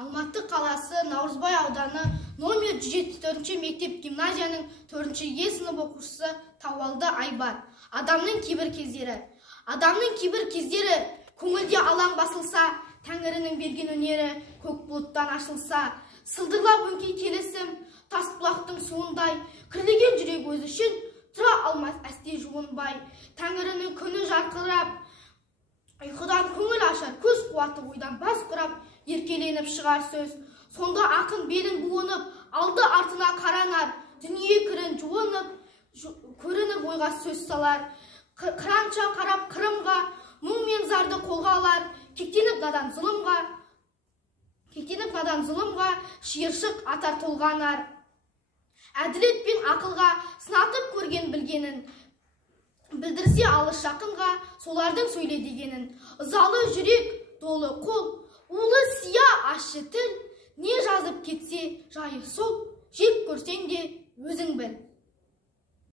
Алматы қаласы Наурызбай ауданы номер 174 мектеп гимназияның 4-Е сынып оқушысы Тауалды Айбар. Адамның кейбір кездері. Адамның кейбір кездері көңілде алаң басылса, Тәңірінің берген өнері көк бұлттан ашылса, сылдырлап өңкей келесім, тас бұлақтың суындай, кірлеген жүрек өзі үшін тұра алмас әсте жуынбай. Тәңірінің күні жарқырап, ұйқыдан көңіл ашар, көз қуаты ойдан бас құрап, еркеленіп шығар сөз. Сонда ақын белін буынып, алды артына қаранар, дүние кірін жуынып, көрініп ойға сөз салар. Қыранша қарап қырымға, мұң мен зарды қолға алар, кектеніп надан зұлымға, шиыршық атар толғанар. Әділет пен ақылға сынатып көрген білгенін, білдірсе алыс жақынға солардың сөйле дегенін. Ызалы жүрек, долы қол, улы сия ащы тіл, не жазып кетсе жайы сол, жек көрсең де өзің біл.